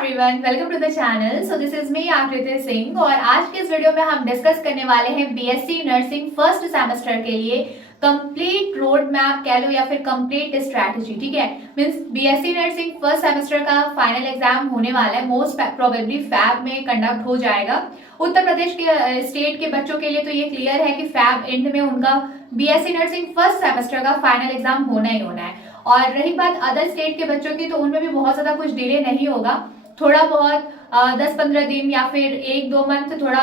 Everyone, welcome to the channel. So this is me Aakriti Singh और आज के इस वीडियो में हम डिस्कस करने वाले हैं बीएससी नर्सिंग फर्स्ट सेमेस्टर के लिए कंप्लीट रोड मैप कह लो या फिर कंप्लीट स्ट्रैटेजी। ठीक है, means BSc nursing first semester का फाइनल एग्जाम होने वाला है, मोस्ट प्रोबेबली फैब में कंडक्ट हो जाएगा। उत्तर प्रदेश के स्टेट के बच्चों के लिए तो ये क्लियर है कि फैब एंड में उनका बीएससी नर्सिंग फर्स्ट सेमेस्टर का फाइनल एग्जाम होना ही होना है। और रही बात अदर स्टेट के बच्चों की, तो उनमें भी बहुत ज्यादा कुछ डिले नहीं होगा, थोड़ा बहुत 10-15 दिन या फिर 1-2 मंथ, थोड़ा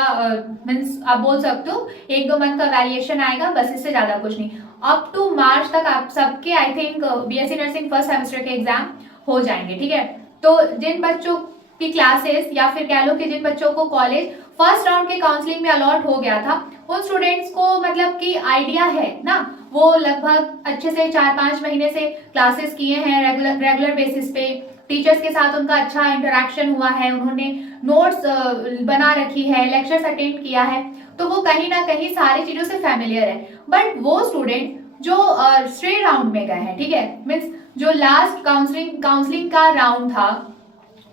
मीन्स आप बोल सकते हो 1-2 मंथ का वेरिएशन आएगा, बस इससे ज्यादा कुछ नहीं। अप टू मार्च तक आप सबके I think BSc nursing first semester के एग्जाम हो जाएंगे। ठीक है, तो जिन बच्चों की क्लासेस या फिर कह लो कि जिन बच्चों को कॉलेज फर्स्ट राउंड के काउंसलिंग में अलॉट हो गया था, उन स्टूडेंट्स को मतलब कि आइडिया है ना, वो लगभग अच्छे से 4-5 महीने से क्लासेस किए हैं रेगुलर बेसिस पे, टीचर्स के साथ उनका अच्छा इंटरेक्शन हुआ है, उन्होंने नोट्स बना रखी है, लेक्चर्स अटेंड किया है, तो वो कहीं ना कहीं सारी चीजों से फैमिलियर है। बट वो स्टूडेंट जो स्ट्रेट राउंड में गए हैं, ठीक है, मीन्स जो लास्ट काउंसलिंग का राउंड था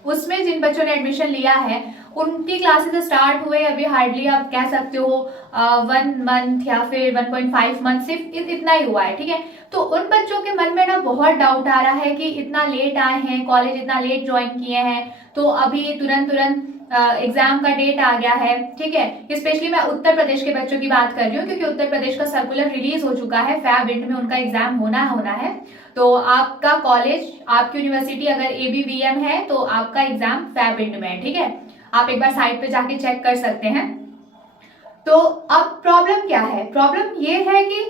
उसमें जिन बच्चों ने एडमिशन लिया है, उनकी क्लासेस स्टार्ट हुए अभी हार्डली आप कह सकते हो 1 मंथ या फिर 1.5 मंथ, सिर्फ इतना ही हुआ है। ठीक है, तो उन बच्चों के मन में ना बहुत डाउट आ रहा है कि इतना लेट आए हैं कॉलेज, इतना लेट ज्वाइन किए हैं, तो अभी तुरंत एग्जाम का डेट आ गया है। ठीक है, स्पेशली मैं उत्तर प्रदेश के बच्चों की बात कर रही हूँ, क्योंकि उत्तर प्रदेश का सर्कुलर रिलीज हो चुका है, फैब एंड में उनका एग्जाम होना है। तो आपका कॉलेज, आपकी यूनिवर्सिटी अगर ABVM है तो आपका एग्जाम फैब एंड में है। ठीक है, आप एक बार साइट पे जाके चेक कर सकते हैं। तो अब प्रॉब्लम क्या है? प्रॉब्लम ये है कि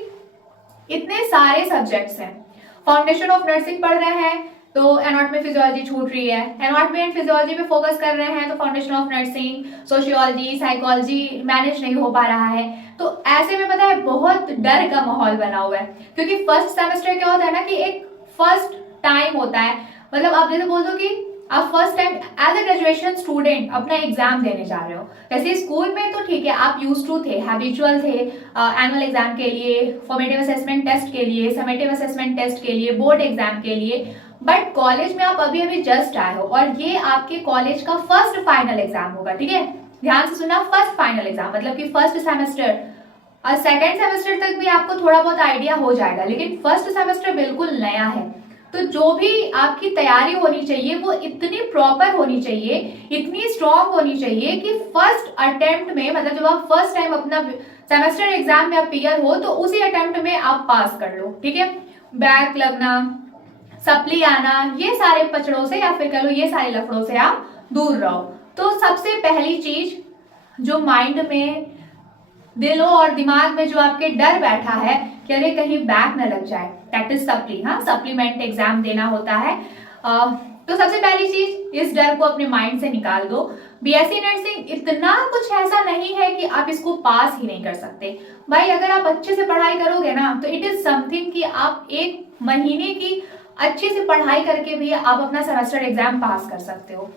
इतने सारे सब्जेक्ट्स हैं, फाउंडेशन ऑफ नर्सिंग पढ़ रहे हैं तो एनाटॉमी फिजियोलॉजी छूट रही है, एनाटॉमी एंड फिजियोलॉजी पे फोकस कर रहे हैं तो foundation of nursing, sociology, psychology manage नहीं हो पा रहा है। तो ऐसे में पता है बहुत डर का माहौल बना हुआ है, क्योंकि फर्स्ट सेमेस्टर क्या होता है ना कि एक फर्स्ट टाइम होता है, मतलब आप जैसे बोल दो कि आप first time as a graduation student अपना एग्जाम देने जा रहे हो। जैसे स्कूल में तो ठीक है, आप यूज टू थे, हैबिचुअल थे एनुअल एग्जाम के लिए, फॉर्मेटिव असेसमेंट टेस्ट के लिए, समेटिव असेसमेंट टेस्ट के लिए, बोर्ड एग्जाम के लिए। बट कॉलेज में आप अभी जस्ट आए हो और ये आपके कॉलेज का फर्स्ट फाइनल एग्जाम होगा। ठीक है, ध्यान से सुनना, फर्स्ट फाइनल एग्जाम मतलब कि फर्स्ट सेमेस्टर और सेकेंड सेमेस्टर तक भी आपको थोड़ा बहुत आइडिया हो जाएगा, लेकिन फर्स्ट सेमेस्टर बिल्कुल नया है। तो जो भी आपकी तैयारी होनी चाहिए वो इतनी प्रॉपर होनी चाहिए, इतनी स्ट्रांग होनी चाहिए कि फर्स्ट अटेम्प्ट में, मतलब जब आप फर्स्ट टाइम अपना सेमेस्टर एग्जाम में अपीयर हो तो उसी अटेम्प्ट में आप पास कर लो। ठीक है, बैक लगना, सप्ली आना, ये सारे पचड़ों से या फिर कह लो ये सारे लफड़ों से आप दूर रहो। तो सबसे पहली चीज जो माइंड में, दिलों और दिमाग में जो आपके डर बैठा है कि अरे कहीं बैक न लग जाए, दैट इज सप्ली। हाँ, सप्लीमेंट एग्जाम देना होता है। तो सबसे पहली चीज, इस डर को अपने माइंड से निकाल दो। बीएससी नर्सिंग इतना कुछ ऐसा नहीं है कि आप इसको पास ही नहीं कर सकते भाई। अगर आप अच्छे से पढ़ाई करोगे ना तो इट इज समथिंग कि आप 1 महीने की अच्छे से पढ़ाई करके भी आप अपना सेमेस्टर एग्जाम पास कर सकते हो।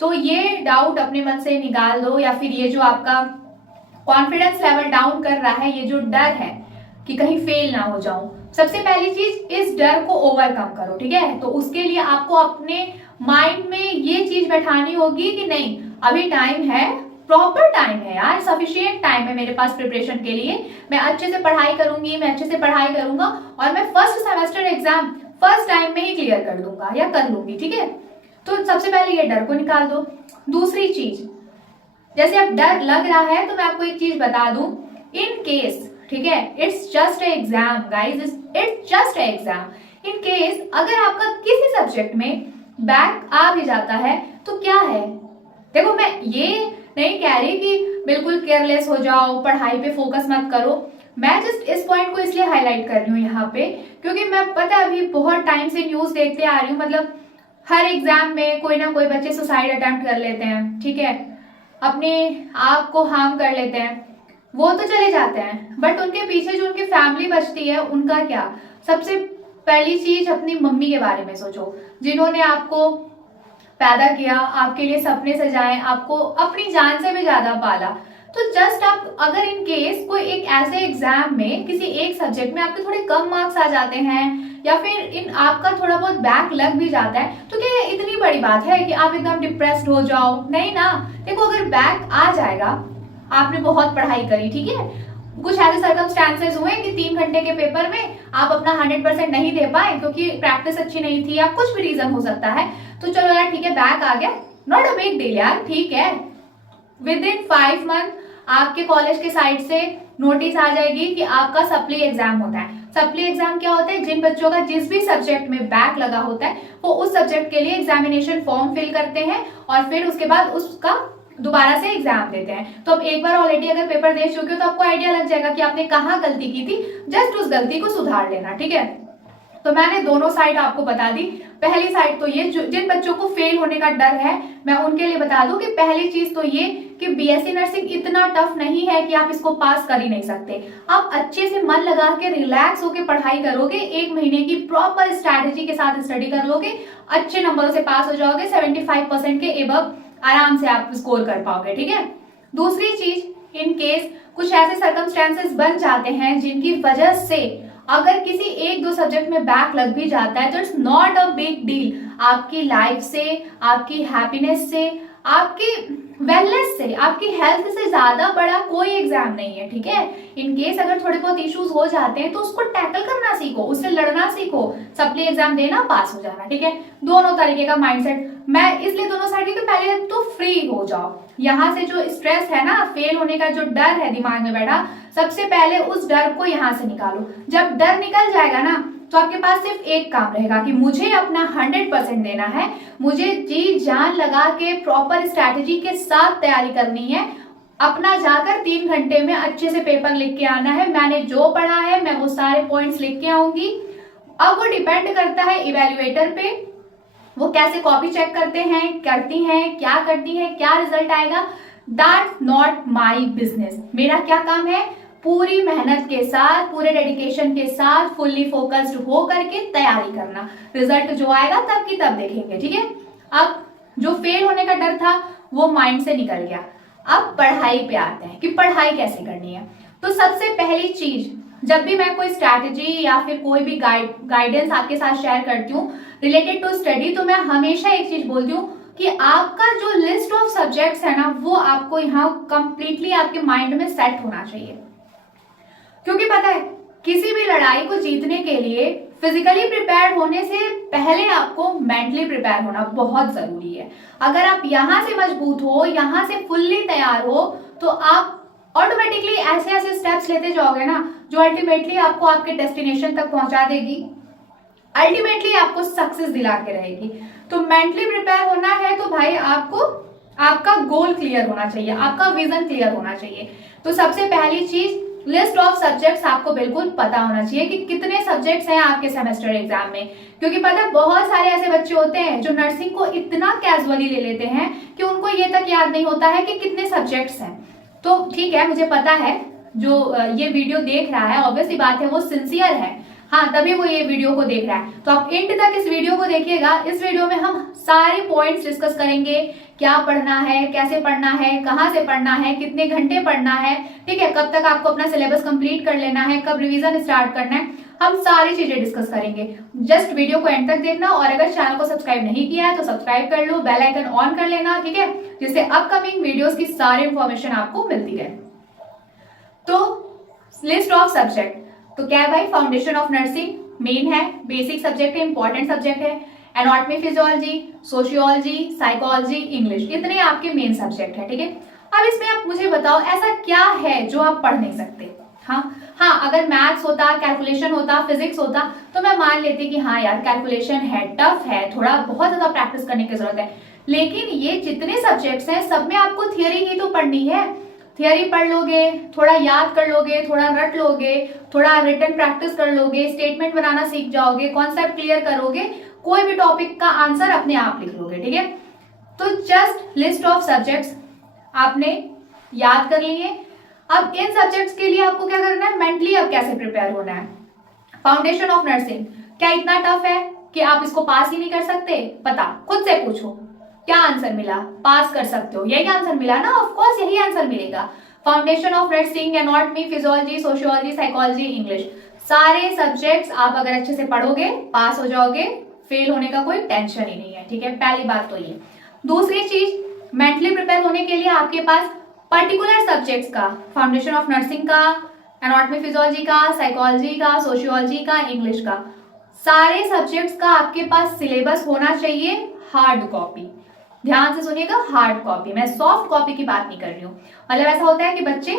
तो ये डाउट अपने मन से निकाल दो, या फिर ये जो आपका कॉन्फिडेंस लेवल डाउन कर रहा है, ये जो डर है कि कहीं फेल ना हो जाऊं, सबसे पहली चीज इस डर को ओवरकम करो। ठीक है, तो उसके लिए आपको अपने माइंड में ये चीज बैठानी होगी कि नहीं, अभी टाइम है, प्रॉपर टाइम है यार, सफिशिएंट टाइम है मेरे पास प्रिपरेशन के लिए, मैं अच्छे से पढ़ाई करूंगी, मैं अच्छे से पढ़ाई करूंगा और मैं first semester exam first time में ही क्लियर कर दूंगा या कर लूंगी। ठीक है, तो सबसे पहले ये डर को निकाल दो। दूसरी चीज, जैसे अब डर लग रहा है तो मैं आपको एक चीज बता दूं, इन केस, ठीक है, it's just exam guys, it's just exam. In case अगर आपका किसी सब्जेक्ट में बैक आ भी जाता है तो क्या है, देखो मैं ये नहीं कह रही कि बिल्कुल केयरलेस हो जाओ, पढ़ाई पे फोकस मत करो, मैं जस्ट इस पॉइंट को इसलिए हाईलाइट कर रही हूँ यहाँ पे क्योंकि मैं पता है अभी बहुत टाइम से न्यूज देखते आ रही हूँ, मतलब हर एग्जाम में कोई ना कोई बच्चे सुसाइड अटेम्प्ट कर लेते हैं। ठीक है, अपने आप को हार्म कर लेते हैं, वो तो चले जाते हैं, बट उनके पीछे जो उनकी फैमिली बचती है उनका क्या? सबसे पहली चीज अपनी मम्मी के बारे में सोचो, जिन्होंने आपको पैदा किया, आपके लिए सपने सजाए, आपको अपनी जान से भी ज्यादा पाला। तो जस्ट आप अगर इन केस कोई एक ऐसे एग्जाम में किसी एक सब्जेक्ट में आपके थोड़े कम मार्क्स आ जाते हैं या फिर इन आपका थोड़ा बहुत बैक लग भी जाता है, तो क्या ये इतनी बड़ी बात है कि आप एकदम डिप्रेस्ड हो जाओ? नहीं ना। देखो, अगर बैक आ जाएगा, आपने बहुत पढ़ाई करी, ठीक है, कुछ ऐसे सर्कमस्टांसेस हुए कि 3 घंटे के पेपर में आप अपना 100% नहीं दे पाए क्योंकि प्रैक्टिस अच्छी नहीं थी या कुछ भी रीजन हो सकता है, तो चलो यार ठीक है, बैक आ गया, नॉट अ बिग डील यार, ठीक है। विद इन 5 मंथ आपके कॉलेज के साइड से नोटिस आ जाएगी कि आपका सप्ली एग्जाम होता है। सप्ली एग्जाम क्या होता है? जिन बच्चों का जिस भी सब्जेक्ट में बैक लगा होता है वो उस सब्जेक्ट के लिए एग्जामिनेशन फॉर्म फिल करते हैं और फिर उसके बाद उसका दोबारा से एग्जाम देते हैं। तो अब एक बार ऑलरेडी अगर पेपर दे चुके हो तो आपको आइडिया लग जाएगा कि आपने कहाँ गलती की थी, जस्ट उस गलती को सुधार लेना, ठीक है। तो मैंने दोनों साइड आपको बता दी। पहली साइड तो ये, जिन बच्चों को फेल होने का डर है, मैं उनके लिए बता दूं कि पहली चीज तो ये कि बीएससी नर्सिंग इतना टफ नहीं है कि आप इसको पास कर ही नहीं सकते। आप अच्छे से मन लगा के रिलैक्स होके पढ़ाई करोगे, 1 महीने की प्रॉपर स्ट्रैटेजी के साथ स्टडी कर लोगे, अच्छे नंबरों से पास हो जाओगे, 75% के एबव आराम से आप स्कोर कर पाओगे, ठीक है। दूसरी चीज, इन केस कुछ ऐसे सर्कमस्टेंसेस बन जाते हैं जिनकी वजह से अगर किसी 1-2 सब्जेक्ट में बैक लग भी जाता है तो it's not a big deal. आपकी लाइफ से, आपकी हैप्पीनेस से, आपकी वेलनेस से, आपकी हेल्थ से ज्यादा बड़ा कोई एग्जाम नहीं है, ठीक है। इन केस अगर थोड़े बहुत इश्यूज हो जाते हैं तो उसको टैकल करना सीखो, उससे लड़ना सीखो, सप्ली एग्जाम देना, पास हो जाना, ठीक है। दोनों तरीके का माइंडसेट, मैं इसलिए दोनों साइड की, पहले तो फ्री हो जाओ यहाँ से, जो स्ट्रेस है ना, फेल होने का जो डर है दिमाग में बैठा, सबसे पहले उस डर को यहाँ से निकालो। जब डर निकल जाएगा ना तो आपके पास सिर्फ एक काम रहेगा कि मुझे अपना 100% देना है, मुझे जी जान लगा के प्रॉपर स्ट्रैटेजी के साथ तैयारी करनी है, अपना जाकर 3 घंटे में अच्छे से पेपर लिख के आना है। मैंने जो पढ़ा है मैं वो सारे पॉइंट्स लिख के आऊंगी। अब वो डिपेंड करता है इवेल्युएटर पे, वो कैसे कॉपी चेक करते हैं, करती हैं, क्या करती हैं, क्या रिजल्ट आएगा, दैट्स नॉट माई बिजनेस। मेरा क्या काम है? पूरी मेहनत के साथ, पूरे डेडिकेशन के साथ, फुल्ली फोकस्ड हो करके तैयारी करना। रिजल्ट जो आएगा तब की तब देखेंगे, ठीक है। अब जो फेल होने का डर था वो माइंड से निकल गया। अब पढ़ाई पे आते हैं कि पढ़ाई कैसे करनी है। तो सबसे पहली चीज, जब भी मैं कोई स्ट्रैटेजी या फिर कोई भी गाइडेंस आपके साथ शेयर करती हूँ रिलेटेड टू स्टडी, तो मैं हमेशा एक चीज बोलती हूँ कि आपका जो लिस्ट ऑफ सब्जेक्ट्स है ना, वो आपको यहाँ कंप्लीटली आपके माइंड में सेट होना चाहिए। क्योंकि पता है, किसी भी लड़ाई को जीतने के लिए फिजिकली प्रिपेयर होने से पहले आपको मेंटली प्रिपेयर होना बहुत जरूरी है। अगर आप यहाँ से मजबूत हो, यहाँ से फुल्ली तैयार हो, तो आप ऑटोमेटिकली ऐसे ऐसे स्टेप्स लेते जाओगे ना जो अल्टीमेटली आपको आपके डेस्टिनेशन तक पहुंचा देगी, अल्टीमेटली आपको सक्सेस दिला के रहेगी। तो मेंटली प्रिपेयर होना है तो भाई आपको आपका गोल क्लियर होना चाहिए, आपका विजन क्लियर होना चाहिए। तो सबसे पहली चीज, लिस्ट ऑफ सब्जेक्ट्स आपको बिल्कुल पता होना चाहिए कि कितने सब्जेक्ट्स हैं आपके सेमेस्टर एग्जाम में। क्योंकि पता है, बहुत सारे ऐसे बच्चे होते हैं जो नर्सिंग को इतना कैजुअली ले लेते हैं कि उनको ये तक याद नहीं होता है कि कितने सब्जेक्ट्स हैं। तो ठीक है, मुझे पता है जो ये वीडियो देख रहा है, ऑब्वियसली बात है वो सिंसियर है, हाँ, तभी वो ये वीडियो को देख रहा है। तो आप एंड तक इस वीडियो को देखिएगा। इस वीडियो में हम सारे पॉइंट्स डिस्कस करेंगे, क्या पढ़ना है, कैसे पढ़ना है, कहाँ से पढ़ना है, कितने घंटे पढ़ना है, ठीक है, कब तक आपको अपना सिलेबस कंप्लीट कर लेना है, कब रिवीजन स्टार्ट करना है, हम सारी चीजें डिस्कस करेंगे। जस्ट वीडियो को एंड तक देखना, और अगर चैनल को सब्सक्राइब नहीं किया है तो सब्सक्राइब कर लो, बेल आइकन ऑन कर लेना, ठीक है, जिससे अपकमिंग वीडियोस की सारी इंफॉर्मेशन आपको मिलती रहे। तो लिस्ट ऑफ सब्जेक्ट, तो क्या है भाई, फाउंडेशन ऑफ नर्सिंग मेन है, बेसिक सब्जेक्ट है, इंपॉर्टेंट सब्जेक्ट है, anatomy, physiology, sociology, psychology, English, इतने आपके मेन सब्जेक्ट है, ठीक है। अब इसमें आप मुझे बताओ ऐसा क्या है जो आप पढ़ नहीं सकते। हाँ, अगर मैथ्स होता, कैलकुलेशन होता, फिजिक्स होता तो मैं मान लेती कि हाँ यार कैलकुलेशन है, टफ है, थोड़ा बहुत ज्यादा प्रैक्टिस करने की जरूरत है। लेकिन ये जितने सब्जेक्ट्स हैं सब में आपको थियरी ही तो पढ़नी है। थियरी पढ़ लोगे, थोड़ा याद कर लोगे, थोड़ा रट लोगे, थोड़ा रिटन प्रैक्टिस कर लोगे, स्टेटमेंट बनाना सीख जाओगे, कॉन्सेप्ट क्लियर करोगे, कोई भी टॉपिक का आंसर अपने आप लिख लोगे, ठीक है। तो जस्ट लिस्ट ऑफ सब्जेक्ट्स आपने याद कर लिए। अब इन सब्जेक्ट्स के लिए आपको क्या करना है, मेंटली अब कैसे प्रिपेयर होना है। फाउंडेशन ऑफ नर्सिंग क्या इतना टफ है कि आप इसको पास ही नहीं कर सकते? पता, खुद से पूछो क्या आंसर मिला, पास कर सकते हो, यही आंसर मिला ना, ऑफ कोर्स यही आंसर मिलेगा। Foundation of nursing, anatomy, physiology, sociology, psychology, English, सारे सब्जेक्ट्स आप अगर अच्छे से पढ़ोगे पास हो जाओगे, फेल होने का कोई टेंशन ही नहीं है, ठीक है। पहली बात तो ये। दूसरी चीज, मेंटली प्रिपेयर होने के लिए आपके पास पर्टिकुलर सब्जेक्ट्स का, फाउंडेशन ऑफ नर्सिंग का, एनाटॉमी फिजियोलॉजी का, साइकोलॉजी का, सोशियोलॉजी का, इंग्लिश का, सारे सब्जेक्ट्स का आपके पास सिलेबस होना चाहिए हार्ड कॉपी। ध्यान से सुनिएगा, हार्ड कॉपी, मैं सॉफ्ट कॉपी की बात नहीं कर रही हूँ। मतलब ऐसा होता है कि बच्चे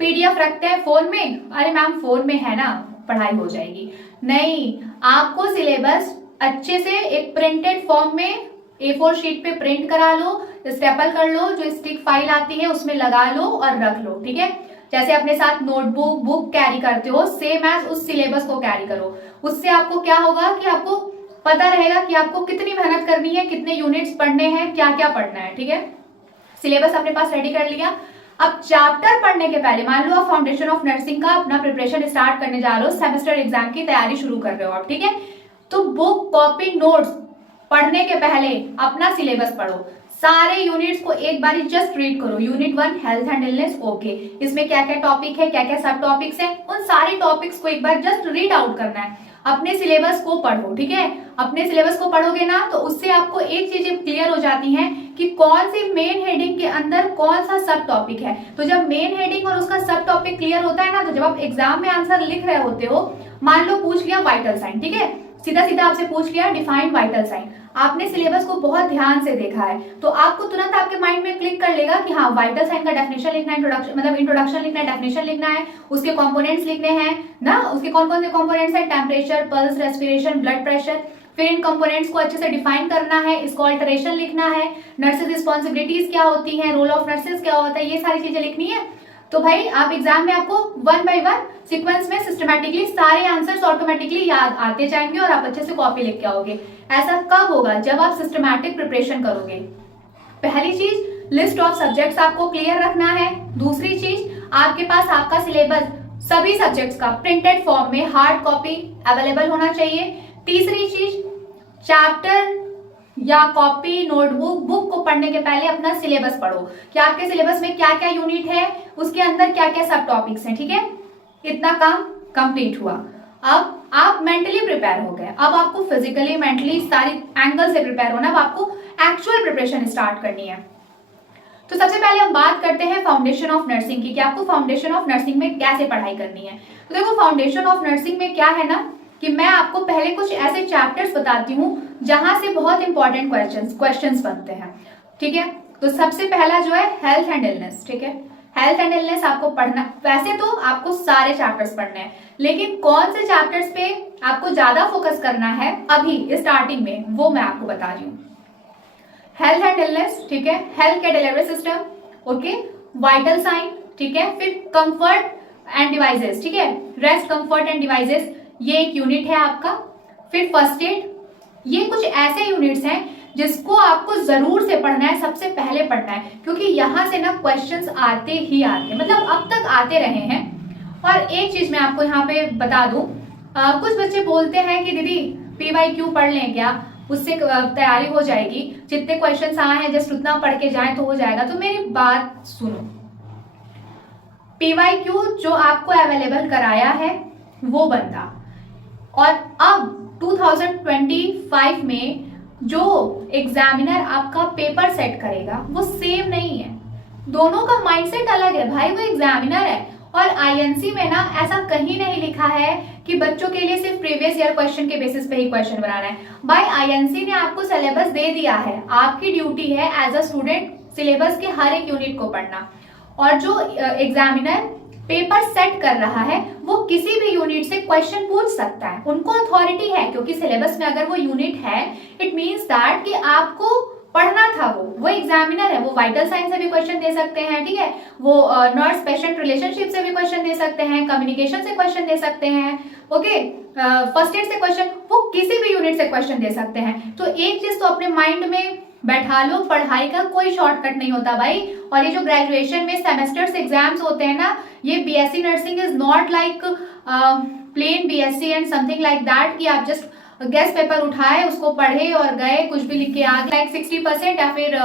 पीडीएफ रखते हैं फोन में, अरे मैम फोन में है ना, पढ़ाई हो जाएगी। नहीं, आपको सिलेबस अच्छे से एक प्रिंटेड फॉर्म में A4 शीट पे प्रिंट करा लो, स्टेपल कर लो, जो स्टिक फाइल आती है उसमें लगा लो और रख लो, ठीक है। जैसे अपने साथ नोटबुक बुक कैरी करते हो, सेम एज उस सिलेबस को कैरी करो। उससे आपको क्या होगा कि आपको पता रहेगा कि आपको कितनी मेहनत करनी है, कितने यूनिट्स पढ़ने हैं, क्या क्या पढ़ना है, ठीक है। सिलेबस अपने पास रेडी कर लिया। अब चैप्टर पढ़ने के पहले, मान लो आप फाउंडेशन ऑफ नर्सिंग का अपना प्रिपरेशन स्टार्ट करने जा रहे हो, सेमेस्टर एग्जाम की तैयारी शुरू कर रहे हो आप, ठीक है। तो बुक कॉपी नोट्स पढ़ने के पहले अपना सिलेबस पढ़ो, सारे यूनिट्स को एक बारी जस्ट रीड करो। Unit 1 health and illness, okay, इसमें क्या क्या टॉपिक है, क्या क्या सब टॉपिक्स हैं, उन सारे टॉपिक्स को एक बार जस्ट रीड आउट करना है। अपने सिलेबस को पढ़ो, ठीक है। अपने सिलेबस को पढ़ोगे ना तो उससे आपको एक चीज क्लियर हो जाती है कि कौन सी मेन हेडिंग के अंदर कौन सा सब टॉपिक है। तो जब मेन हेडिंग और उसका सब टॉपिक क्लियर होता है ना, तो जब आप एग्जाम में आंसर लिख रहे होते हो, मान लो पूछ लिया वाइटल साइन, ठीक है, सीधा सीधा आपसे पूछ लिया डिफाइन वाइटल साइन, आपने सिलेबस को बहुत ध्यान से देखा है तो आपको तुरंत आपके माइंड में क्लिक कर लेगा कि हाँ वाइटल साइन का डेफिनेशन लिखना है, इंट्रोडक्शन मतलब इंट्रोडक्शन लिखना है, डेफिनेशन लिखना है, उसके कंपोनेंट्स लिखने हैं ना, उसके कौन कौन से कंपोनेंट्स हैं, temperature, pulse, respiration, blood pressure, फिर इन कंपोनेंट्स को अच्छे से डिफाइन करना है, इसको अल्टरेशन लिखना है, नर्सेज रिस्पॉन्सिबिलिटीज क्या होती हैं, रोल ऑफ नर्सेज क्या होता है, ये सारी चीजें लिखनी है। तो भाई आप एग्जाम में आपको 1 बाय 1 सीक्वेंस में सिस्टमैटिकली सारे आंसर्स ऑटोमेटिकली याद आते जाएंगे और आप अच्छे से कॉपी लिख के आओगे। ऐसा कब होगा? जब आप सिस्टमैटिक प्रिपरेशन करोगे। पहली चीज, लिस्ट ऑफ सब्जेक्ट्स आपको क्लियर रखना है। दूसरी चीज, आपके पास आपका सिलेबस सभी सब्जेक्ट्स का प्रिंटेड फॉर्म में हार्ड कॉपी अवेलेबल होना चाहिए। तीसरी चीज, चैप्टर या कॉपी नोटबुक बुक को पढ़ने के पहले अपना सिलेबस पढ़ो कि आपके सिलेबस में क्या क्या यूनिट है, उसके अंदर क्या क्या सब टॉपिक्स हैं, ठीक है। इतना काम कंप्लीट हुआ। अब आप मेंटली प्रिपेयर हो गए, अब आपको फिजिकली मेंटली सारी एंगल से प्रिपेयर होना, अब आपको एक्चुअल प्रिपरेशन स्टार्ट करनी है। तो सबसे पहले हम बात करते हैं फाउंडेशन ऑफ नर्सिंग की कि आपको फाउंडेशन ऑफ नर्सिंग में कैसे पढ़ाई करनी है। तो देखो फाउंडेशन ऑफ नर्सिंग में क्या है ना कि मैं आपको पहले कुछ ऐसे चैप्टर्स बताती हूँ जहां से बहुत इंपॉर्टेंट क्वेश्चंस बनते हैं, ठीक है। तो सबसे पहला जो है हेल्थ एंड इलनेस, ठीक है। हेल्थ एंड इलनेस आपको पढ़ना, वैसे तो आपको सारे चैप्टर्स पढ़ने हैं, लेकिन कौन से चैप्टर्स पे आपको ज्यादा फोकस करना है अभी स्टार्टिंग में वो मैं आपको बता रही हूँ। हेल्थ एंड इलनेस, ठीक है, health care delivery system, okay, vital sign, ठीक है, फिर कंफर्ट एंड डिवाइसेस, ठीक है, रेस्ट कंफर्ट एंड डिवाइसेस, ये एक यूनिट है आपका। फिर फर्स्ट एड, ये कुछ ऐसे यूनिट्स हैं जिसको आपको जरूर से पढ़ना है, सबसे पहले पढ़ना है, क्योंकि यहां से ना क्वेश्चंस आते ही आते, मतलब अब तक आते रहे हैं। और एक चीज मैं आपको यहाँ पे बता दूं, कुछ बच्चे बोलते हैं कि दीदी PYQ पढ़ लें क्या, उससे तैयारी हो जाएगी, जितने क्वेश्चंस आए हैं जस्ट उतना पढ़ के जाए तो हो जाएगा। तो मेरी बात सुनो, PYQ जो आपको अवेलेबल कराया है वो बंदा, और अब 2025 में जो एग्जामिनर आपका पेपर सेट करेगा वो सेम नहीं है, दोनों का माइंडसेट अलग है भाई। वो एग्जामिनर है और INC में ना ऐसा कहीं नहीं लिखा है कि बच्चों के लिए सिर्फ प्रीवियस ईयर क्वेश्चन के बेसिस पे ही क्वेश्चन बनाना है। भाई INC ने आपको सिलेबस दे दिया है, आपकी ड्यूटी है एज अ स्टूडेंट सिलेबस के हर एक यूनिट को पढ़ना, और जो एग्जामिनर पेपर सेट कर रहा है वो किसी भी यूनिट से क्वेश्चन पूछ सकता है, उनको अथॉरिटी है, क्योंकि सिलेबस में अगर वो यूनिट है इट मींस दैट कि आपको पढ़ना था। वो एग्जामिनर है, वो वाइटल साइंस से भी क्वेश्चन दे सकते हैं, ठीक है, वो नर्स पेशेंट रिलेशनशिप से भी क्वेश्चन दे सकते हैं, कम्युनिकेशन से क्वेश्चन दे सकते हैं, ओके, फर्स्ट एड से क्वेश्चन, वो किसी भी यूनिट से क्वेश्चन दे सकते हैं। तो एक चीज तो अपने माइंड में बैठा लो, पढ़ाई का कोई शॉर्टकट नहीं होता भाई। और ये जो ग्रेजुएशन में सेमेस्टर्स एग्जाम्स होते हैं ना, ये BSc nursing is not like plain BSc and something like that कि आप जस्ट गेस्ट पेपर उठाए, उसको पढ़े और गए, कुछ भी लिख के आ गए, लाइक 60% या फिर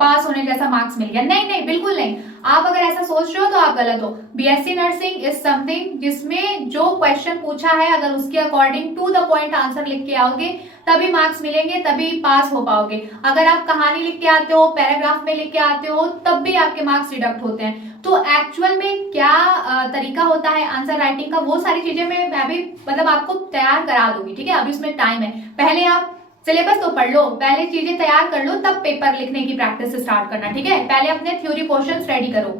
पास होने जैसा मार्क्स मिल गया। नहीं नहीं, बिल्कुल नहीं। आप अगर ऐसा सोच रहे हो तो आप गलत हो। बीएससी नर्सिंग इज समथिंग जिसमें जो क्वेश्चन पूछा है अगर उसके according to the point answer लिख के आओगे तभी मार्क्स मिलेंगे, तभी पास हो पाओगे। अगर आप कहानी लिख के आते हो, पैराग्राफ में लिख के आते हो, तब भी आपके मार्क्स डिडक्ट होते हैं। तो एक्चुअल में क्या तरीका होता है आंसर राइटिंग का, वो सारी चीजें मैं भी मतलब आपको तैयार करा दूंगी, ठीक है। अभी उसमें टाइम है, पहले आप सिलेबस तो पढ़ लो, पहले चीजें तैयार कर लो, तब पेपर लिखने की प्रैक्टिस स्टार्ट करना, ठीक है। पहले अपने थ्योरी पोर्शंस रेडी करो।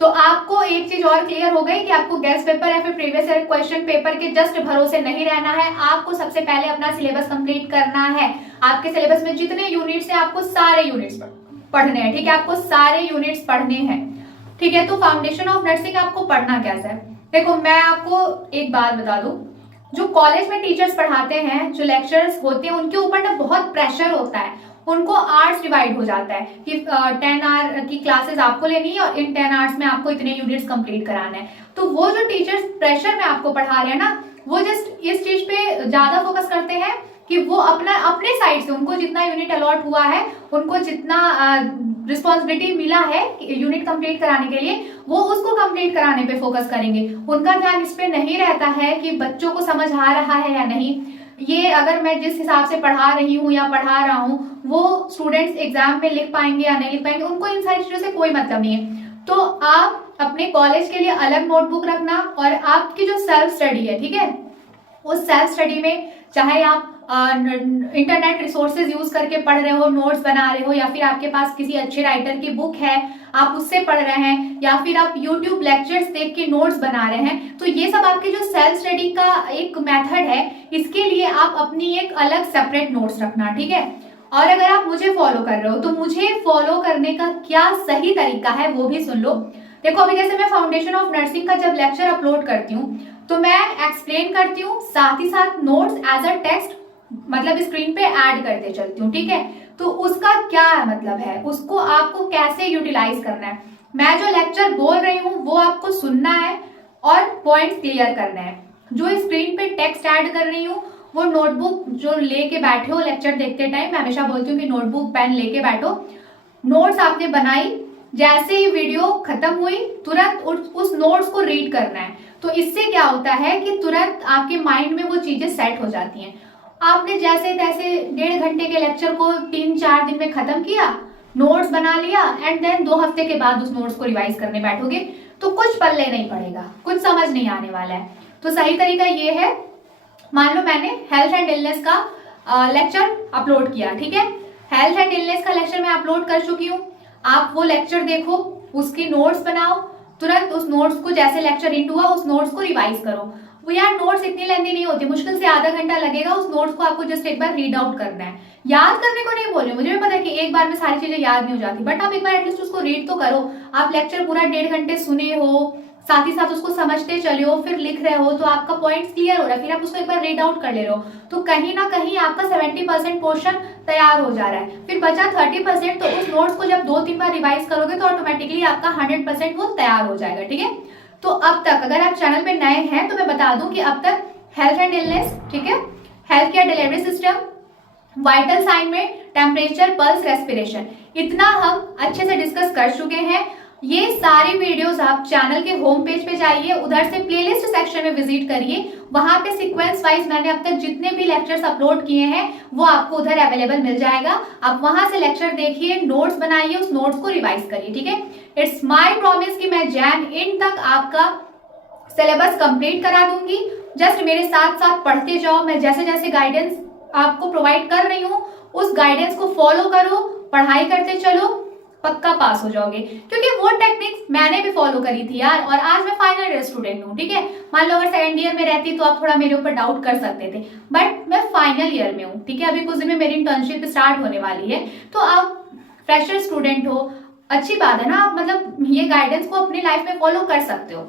तो आपको एक चीज और क्लियर हो गई कि आपको गेस्ट पेपर या फिर प्रीवियस ईयर क्वेश्चन पेपर के जस्ट भरोसे नहीं रहना है। आपको सबसे पहले अपना सिलेबस कंप्लीट करना है। आपके सिलेबस में जितने यूनिट्स हैं आपको सारे यूनिट्स पढ़ने हैं, ठीक है। आपको सारे यूनिट्स पढ़ने हैं, ठीक है। तो फाउंडेशन ऑफ नर्सिंग आपको पढ़ना कैसा है, देखो मैं आपको एक बात बता दूं, जो कॉलेज में टीचर्स पढ़ाते हैं, जो लेक्चरर्स होते हैं, उनके ऊपर ना बहुत प्रेशर होता है। उनको आवर्स डिवाइड हो जाता है कि 10 आवर की क्लासेस आपको लेनी है और इन 10 आवर्स में आपको इतने यूनिट्स कंप्लीट कराना है। तो वो जो टीचर्स प्रेशर में आपको पढ़ा रहे हैं ना, वो जस्ट इस चीज पे ज्यादा फोकस करते हैं कि वो अपने साइड से उनको जितना यूनिट अलॉट हुआ है, उनको जितना रिस्पॉन्सिबिलिटी मिला है यूनिट कंप्लीट कराने के लिए, वो उसको कंप्लीट कराने पे फोकस करेंगे। उनका ध्यान इस पे नहीं रहता है कि बच्चों को समझ आ रहा है या नहीं। ये अगर मैं जिस हिसाब से पढ़ा रही हूँ या पढ़ा रहा हूँ वो स्टूडेंट्स एग्जाम में लिख पाएंगे या नहीं लिख पाएंगे, उनको इन सारी चीजों से कोई मतलब नहीं है। तो आप अपने कॉलेज के लिए अलग नोटबुक रखना, और आपकी जो सेल्फ स्टडी है, ठीक है, उस सेल्फ स्टडी में चाहे आप इंटरनेट रिसोर्सेज यूज करके पढ़ रहे हो, नोट्स बना रहे हो, या फिर आपके पास किसी अच्छे राइटर की बुक है आप उससे पढ़ रहे हैं, या फिर आप यूट्यूब लेक्चर्स देख के नोट्स बना रहे हैं, तो ये सब आपकी जो सेल्फ स्टडी का एक मेथड है, इसके लिए आप अपनी एक अलग सेपरेट नोट्स रखना, ठीक है। और अगर आप मुझे फॉलो कर रहे हो तो मुझे फॉलो करने का क्या सही तरीका है वो भी सुन लो। देखो अभी जैसे मैं फाउंडेशन ऑफ नर्सिंग का जब लेक्चर अपलोड करती हूँ तो मैं एक्सप्लेन करती हूँ, साथ ही साथ नोट्स एज अ टेक्स्ट मतलब स्क्रीन पे ऐड करते चलती हूँ, ठीक है। तो उसका क्या मतलब है, उसको आपको कैसे यूटिलाइज करना है, मैं जो लेक्चर बोल रही हूँ वो आपको सुनना है और पॉइंट्स क्लियर करना है। जो स्क्रीन पे टेक्स्ट ऐड कर रही हूँ वो नोटबुक जो लेके बैठे हो लेक्चर देखते टाइम, मैं हमेशा बोलती हूँ कि नोटबुक पेन लेके बैठो, नोट्स आपने बनाई, जैसे ही वीडियो खत्म हुई तुरंत उस नोट्स को रीड करना है। तो इससे क्या होता है कि तुरंत आपके माइंड में वो चीजें सेट हो जाती हैं। आपने जैसे तैसे 1.5 घंटे के लेक्चर को 3-4 दिन में खत्म किया, नोट्स बना लिया, एंड देन 2 हफ्ते के बाद उस नोट्स को रिवाइज करने बैठोगे तो कुछ पल्ले नहीं पड़ेगा, कुछ समझ नहीं आने वाला है। तो सही तरीका ये है, मान लो मैंने हेल्थ एंड इलनेस का लेक्चर अपलोड किया, ठीक है, हेल्थ एंड इलनेस का लेक्चर मैं अपलोड कर चुकी हूँ। आप वो लेक्चर देखो, उसकी नोट्स बनाओ, तुरंत उस नोट्स को जैसे लेक्चर इंट हुआ उस नोट्स को रिवाइज करो। वो यार नोट्स इतनी लेंदी नहीं होती, मुश्किल से आधा घंटा लगेगा, उस नोट्स को आपको जस्ट एक बार रीड आउट करना है। याद करने को नहीं बोल रही, मुझे भी पता है कि एक बार में सारी चीजें याद नहीं हो जाती, बट आप एक बार एटलीस्ट उसको रीड तो करो। आप लेक्चर पूरा 1.5 घंटे सुने हो, साथ ही साथ उसको समझते चले हो, फिर लिख रहे हो, तो आपका पॉइंट्स क्लियर हो रहा है, फिर आप उसको एक बार रीड आउट कर ले रहे हो, तो कहीं ना कहीं आपका 70% पोर्शन तैयार हो जा रहा है। फिर बचा 30%, तो उस नोट्स को जब 2-3 बार रिवाइज करोगे तो ऑटोमेटिकली आपका 100% वो तैयार हो जाएगा, ठीक है। तो अब तक अगर आप चैनल पे नए हैं तो मैं बता दूं कि अब तक हेल्थ एंड इलनेस, ठीक है, health care delivery system, vital sign में टेम्परेचर, पल्स, रेस्पिरेशन, इतना हम अच्छे से डिस्कस कर चुके हैं। ये सारी वीडियोस आप चैनल के होम पेज पे जाइए, उधर से प्लेलिस्ट सेक्शन में विजिट करिए, वहां पे सीक्वेंस वाइज मैंने अब तक जितने भी लेक्चर्स अपलोड किए हैं वो आपको उधर अवेलेबल मिल जाएगा। आप वहां से लेक्चर देखिए, नोट्स बनाइए, उस नोट्स को रिवाइज करिए, ठीक है। इट्स माय प्रॉमिस कि मैं जैन एंड तक आपका सिलेबस कंप्लीट करा दूंगी। जस्ट मेरे साथ साथ पढ़ते जाओ, मैं जैसे जैसे गाइडेंस आपको प्रोवाइड कर रही हूँ उस गाइडेंस को फॉलो करो, पढ़ाई करते चलो, पक्का पास हो जाओगे। क्योंकि वो टेक्निक्स मैंने भी फॉलो करी थी यार, और आज मैं फाइनल ईयर स्टूडेंट हूँ, ठीक है। मान लो अगर सेकंड ईयर में रहती तो आप थोड़ा मेरे ऊपर डाउट कर सकते थे, बट मैं फाइनल ईयर में हूँ, ठीक है। अभी कुछ दिन में मेरी इंटर्नशिप स्टार्ट होने वाली है, तो आप फ्रेशर स्टूडेंट हो, अच्छी बात है ना, आप मतलब ये गाइडेंस को अपनी लाइफ में फॉलो कर सकते हो।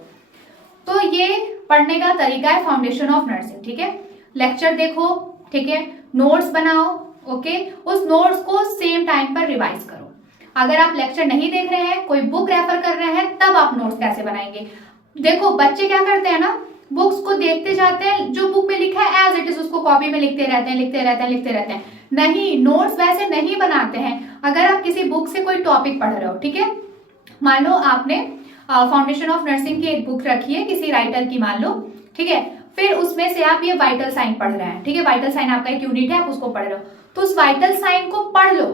तो ये पढ़ने का तरीका है फाउंडेशन ऑफ नर्सिंग, ठीक है। लेक्चर देखो, ठीक है, नोट्स बनाओ, ओके, उस नोट्स को सेम टाइम पर रिवाइज करो। अगर आप लेक्चर नहीं देख रहे हैं, कोई बुक रेफर कर रहे हैं, तब आप नोट्स कैसे बनाएंगे। देखो बच्चे क्या करते हैं ना, बुक्स को देखते जाते हैं, जो बुक में लिखा है एज इट इज उसको कॉपी में लिखते रहते हैं, लिखते रहते हैं, लिखते रहते हैं। नहीं, नोट्स वैसे नहीं बनाते हैं। अगर आप किसी बुक से कोई टॉपिक पढ़ रहे हो, ठीक है, मान लो आपने फाउंडेशन ऑफ नर्सिंग की एक बुक रखी है किसी राइटर की, मान लो, ठीक है। फिर उसमें से आप ये वाइटल साइन पढ़ रहे हैं, ठीक है, वाइटल साइन आपका एक यूनिट है, आप उसको पढ़ रहे हो, तो उस वाइटल साइन को पढ़ लो,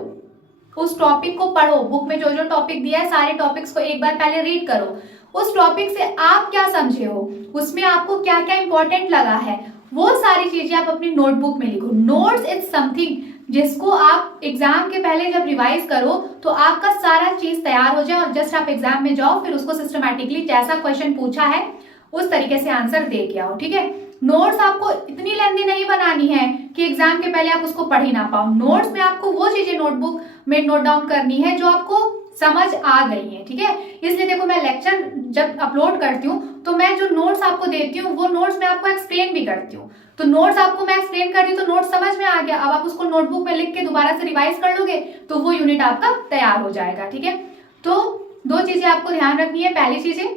उस टॉपिक को पढ़ो, बुक में जो जो टॉपिक दिया है सारे टॉपिक्स को एक बार पहले रीड करो, उस टॉपिक से आप क्या समझे हो, उसमें आपको क्या क्या इंपॉर्टेंट लगा है, वो सारी चीजें आप अपनी नोटबुक में लिखो। नोट्स इज समथिंग जिसको आप एग्जाम के पहले जब रिवाइज करो तो आपका सारा चीज तैयार हो जाए और जस्ट आप एग्जाम में जाओ, फिर उसको सिस्टमैटिकली जैसा क्वेश्चन पूछा है उस तरीके से आंसर दे के आओ, ठीक है। नोट्स आपको इतनी लेंथी नहीं बनानी है कि एग्जाम के पहले आप उसको पढ़ ही ना पाओ। नोट्स में आपको वो चीजें नोटबुक में नोट डाउन करनी है जो आपको समझ आ गई है, ठीक है। इसलिए देखो, मैं लेक्चर जब अपलोड करती हूँ तो मैं जो नोट्स आपको देती हूँ वो नोट्स में आपको एक्सप्लेन भी करती हूँ, तो नोट्स आपको मैं एक्सप्लेन कर रही हूँ तो नोट्स समझ में आ गया, अब आप उसको नोटबुक में लिख के दोबारा से रिवाइज कर लोगे तो वो यूनिट आपका तैयार हो जाएगा, ठीक है। तो दो चीजें आपको ध्यान रखनी है। पहली चीजें,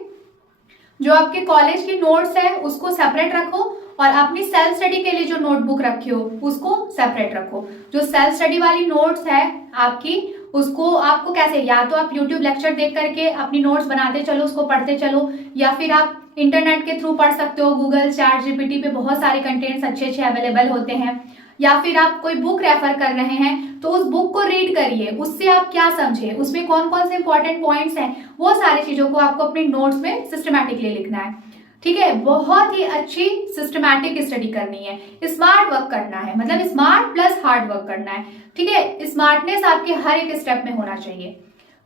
जो आपके कॉलेज की नोट्स है उसको सेपरेट रखो और अपनी सेल्फ स्टडी के लिए जो नोटबुक रखी हो उसको सेपरेट रखो। जो सेल्फ स्टडी वाली नोट्स है आपकी, उसको आपको कैसे, या तो आप यूट्यूब लेक्चर देख करके अपनी नोट्स बनाते चलो, उसको पढ़ते चलो, या फिर आप इंटरनेट के थ्रू पढ़ सकते हो, गूगल चैट जीपीटी पे बहुत सारे कंटेंट्स अच्छे अच्छे अवेलेबल होते हैं, या फिर आप कोई बुक रेफर कर रहे हैं तो उस बुक को रीड करिए, उससे आप क्या समझे, उसमें कौन कौन से इंपॉर्टेंट पॉइंट्स हैं, वो सारी चीजों को आपको अपनी नोट्स में सिस्टमैटिकली लिखना है, ठीक है। बहुत ही अच्छी सिस्टमैटिक स्टडी करनी है, स्मार्ट वर्क करना है, मतलब स्मार्ट प्लस हार्ड वर्क करना है, ठीक है। स्मार्टनेस आपके हर एक स्टेप में होना चाहिए।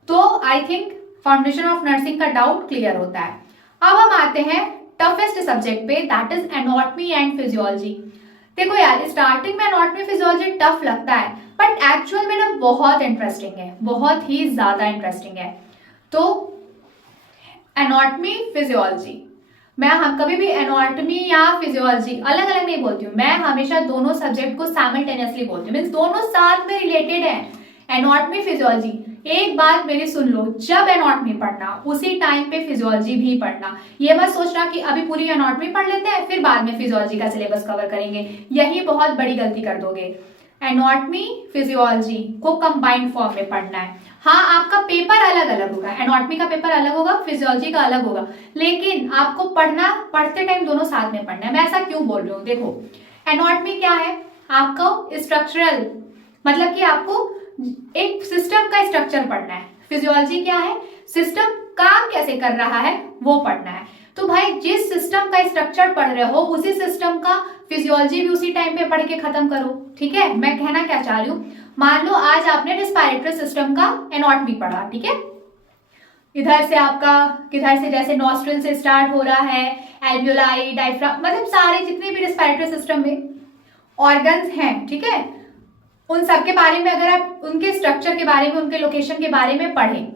तो I think foundation of nursing का डाउट क्लियर होता है। अब हम आते हैं टफेस्ट सब्जेक्ट पे, that is anatomy and physiology. देखो यार, स्टार्टिंग में एनाटॉमी फिजियोलॉजी टफ लगता है बट एक्चुअल में ना बहुत इंटरेस्टिंग है, बहुत ही ज्यादा इंटरेस्टिंग है। तो एनाटॉमी फिजियोलॉजी, हम कभी भी एनाटॉमी या फिजियोलॉजी अलग अलग नहीं बोलती हूँ, मैं हमेशा दोनों सब्जेक्ट को साइमल्टेनियसली बोलती हूँ, मींस दोनों साथ में रिलेटेड है। एनाटॉमी फिजियोलॉजी, एक बात मेरी सुन लो, जब एनाटॉमी पढ़ना उसी टाइम पे फिजियोलॉजी भी पढ़ना। ये मत सोचना कि अभी पूरी एनाटॉमी पढ़ लेते हैं फिर बाद में फिजियोलॉजी का सिलेबस कवर करेंगे, यही बहुत बड़ी गलती कर दोगे। एनाटॉमी फिजियोलॉजी को कंबाइंड फॉर्म में पढ़ना है। हाँ, आपका पेपर अलग अलग होगा, एनाटॉमी का पेपर अलग होगा, फिजियोलॉजी का अलग होगा, लेकिन आपको पढ़ते टाइम दोनों साथ में पढ़ना है। मैं ऐसा क्यों बोल रही हूँ, देखो एनाटॉमी क्या है, आपको स्ट्रक्चरल, मतलब कि आपको एक सिस्टम का स्ट्रक्चर पढ़ना है। फिजियोलॉजी क्या है, सिस्टम काम कैसे कर रहा है वो पढ़ना है। तो भाई जिस सिस्टम का स्ट्रक्चर पढ़ रहे हो उसी सिस्टम का फिजियोलॉजी भी उसी टाइम पे पढ़ के खत्म करो, ठीक है। मैं कहना क्या चाह रही हूँ, मान लो आज आपने रिस्पायरेटरी सिस्टम का एनाटॉमी पढ़ा, ठीक है, इधर से आपका किधर से, जैसे नॉस्ट्रिल से स्टार्ट हो रहा है, एल्वियोलाई, डायफ्राम, मतलब सारे जितने भी रिस्पायरेटरी सिस्टम में ऑर्गन्स हैं, ठीक है, उन सब के बारे में अगर आप उनके स्ट्रक्चर के बारे में, उनके लोकेशन के बारे में पढ़ें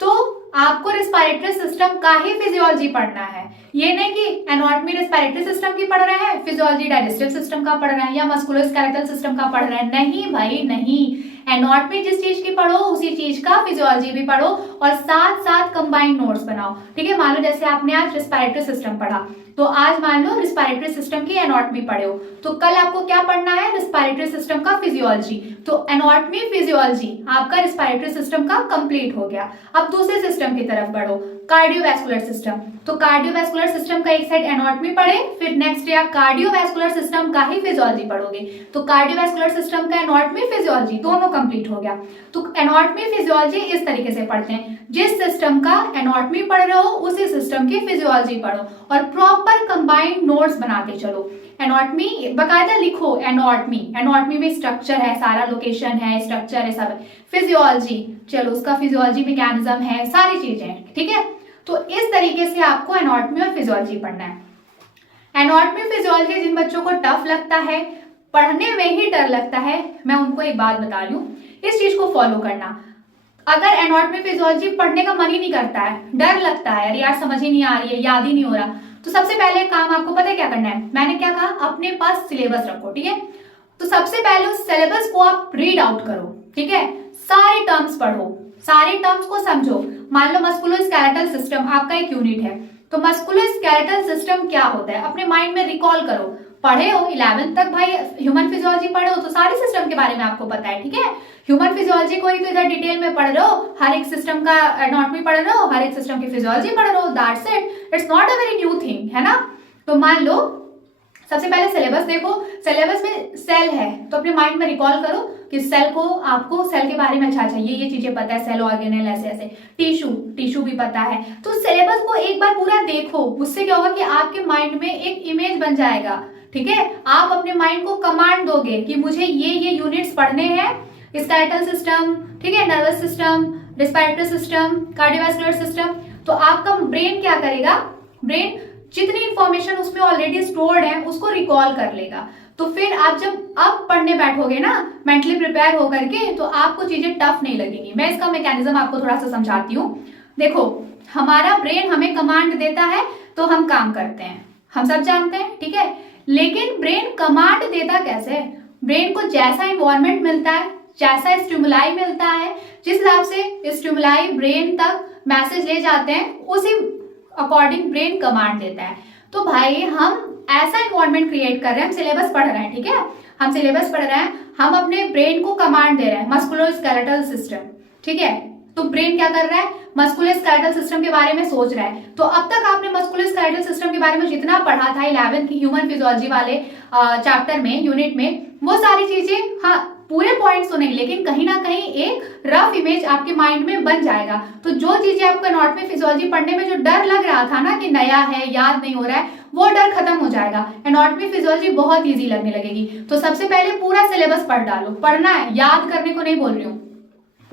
तो आपको रिस्पायरेटरी सिस्टम का ही फिजियोलॉजी पढ़ना है। ये नहीं कि एनाटॉमी रिस्पायरेटरी सिस्टम की पढ़ रहे हैं, फिजियोलॉजी डाइजेस्टिव सिस्टम का पढ़ रहे हैं या मस्कुलोस्केलेटल सिस्टम का पढ़ रहे हैं, नहीं भाई नहीं। एनाटॉमी जिस चीज की पढ़ो उसी चीज का फिजियोलॉजी भी पढ़ो और साथ साथ कंबाइंड नोट्स बनाओ, ठीक है। मान लो जैसे आपने आज रिस्पायरेटरी सिस्टम पढ़ा, तो आज मान लो रिस्पायरेटरी सिस्टम की एनाटॉमी पढ़े हो, तो कल आपको क्या पढ़ना है, रिस्पायरेटरी सिस्टम का फिजियोलॉजी। तो एनाटॉमी फिजियोलॉजी आपका रिस्पायरेटरी सिस्टम का कंप्लीट हो गया। अब दूसरे सिस्टम की तरफ बढ़ो, कार्डियोवैस्कुलर सिस्टम, तो कार्डियोवैस्कुलर सिस्टम का एक साइड एनाटॉमी पढ़े, फिर नेक्स्ट डे आप कार्डियोवैस्कुलर सिस्टम का ही फिजियोलॉजी पढ़ोगे, तो कार्डियोवैस्कुलर सिस्टम का एनाटॉमी फिजियोलॉजी दोनों कंप्लीट हो गया। तो एनाटॉमी फिजियोलॉजी इस तरीके से पढ़ते हैं, जिस सिस्टम का एनाटॉमी पढ़ रहे हो उसी सिस्टम की फिजियोलॉजी पढ़ो और प्रॉपर कंबाइंड नोट्स बनाते चलो। एनाटॉमी बकायदा लिखो, एनाटॉमी में स्ट्रक्चर है, सारा लोकेशन है, स्ट्रक्चर है, सब है। फिजियोलॉजी, चलो उसका फिजियोलॉजी मैकेनिज्म है, सारी चीजें हैं, ठीक है। तो इस तरीके से आपको एनाटॉमी और फिजियोलॉजी पढ़ना है। एनाटॉमी फिजियोलॉजी जिन बच्चों को टफ लगता है, पढ़ने में ही डर लगता है, मैं उनको एक बात बता रही हूँ, इस चीज को फॉलो करना। अगर एनाटॉमी फिजियोलॉजी पढ़ने का मन ही नहीं करता है, डर लगता है, अरे यार समझ ही नहीं आ रही है, याद ही नहीं हो रहा, तो सबसे पहले काम आपको पता है क्या करना है, मैंने क्या कहा, अपने पास सिलेबस रखो, ठीक है। तो सबसे पहले उस सिलेबस को आप रीड आउट करो, ठीक है, सारे टर्म्स पढ़ो, सारे टर्म्स को समझो। मान लो मस्कुलोस्केलेटल सिस्टम आपका एक यूनिट है, तो मस्कुलोस्केलेटल सिस्टम क्या होता है अपने माइंड में रिकॉल करो। पढ़े हो 11th तक भाई ह्यूमन फिजियोलॉजी पढ़े हो तो सारे सिस्टम के बारे में आपको पता है, ठीक है। ह्यूमन फिजियोलॉजी को ही तो इधर डिटेल में पढ़ रहे हो, हर एक सिस्टम का एनाटॉमी पढ़ रहे हो, हर एक सिस्टम की फिजियोलॉजी पढ़ रहे हो, that's it, it's not a very new thing, है ना। तो मान लो सबसे पहले सिलेबस देखो, सिलेबस में सेल है तो अपने माइंड में रिकॉल करो कि सेल को, आपको सेल के बारे में अच्छा चाहिए, ये चीजें पता है, सेल ऑर्गेनेल ऐसे ऐसे, टिश्यू भी पता है। तो सिलेबस को एक बार पूरा देखो, उससे क्या होगा कि आपके माइंड में एक इमेज बन जाएगा, ठीक है। आप अपने माइंड को कमांड दोगे कि मुझे ये यूनिट्स पढ़ने हैं, स्केलेटल सिस्टम, ठीक है, nervous system, respiratory system, cardiovascular system. तो आपका ब्रेन क्या करेगा, ब्रेन जितनी इंफॉर्मेशन उसमें ऑलरेडी स्टोर्ड है उसको रिकॉल कर लेगा। तो फिर आप जब अब पढ़ने बैठोगे ना मेंटली प्रिपेयर होकर के, तो आपको चीजें टफ नहीं लगेंगी। मैं इसका मैकेनिज्म आपको थोड़ा सा समझाती हूँ। देखो, हमारा ब्रेन हमें कमांड देता है तो हम काम करते हैं, हम सब जानते हैं, ठीक है। लेकिन ब्रेन कमांड देता कैसे, ब्रेन को जैसा इन्वायरमेंट मिलता है, जैसा स्टिमुलाई मिलता है, जिस हिसाब से स्टिमुलाई ब्रेन तक मैसेज ले जाते हैं, उसी अकॉर्डिंग ब्रेन कमांड देता है। तो भाई हम ऐसा इन्वायरमेंट क्रिएट कर रहे हैं, हम सिलेबस पढ़ रहे हैं, ठीक है, हम सिलेबस पढ़ रहे हैं, हम अपने ब्रेन को कमांड दे रहे हैं, मस्कुलोस्केलेटल सिस्टम, ठीक है। तो ब्रेन क्या कर रहा है, मस्कुलोस्केलेटल सिस्टम के बारे में सोच रहा है। तो अब तक आपने मस्कुलोस्केलेटल सिस्टम के बारे में जितना पढ़ा था 11th की ह्यूमन फिजियोलॉजी वाले चैप्टर में, यूनिट में, वो सारी चीजें, हाँ पूरे पॉइंट्स तो नहीं, लेकिन कहीं ना कहीं एक रफ इमेज आपके माइंड में बन जाएगा। तो जो चीजें आपको एनाटॉमी फिजियोलॉजी पढ़ने में जो डर लग रहा था ना कि नया है, याद नहीं हो रहा है, वो डर खत्म हो जाएगा, एनाटॉमी फिजियोलॉजी बहुत इजी लगने लगेगी। तो सबसे पहले पूरा सिलेबस पढ़ डालो, पढ़ना है, याद करने को नहीं बोल रही हूँ,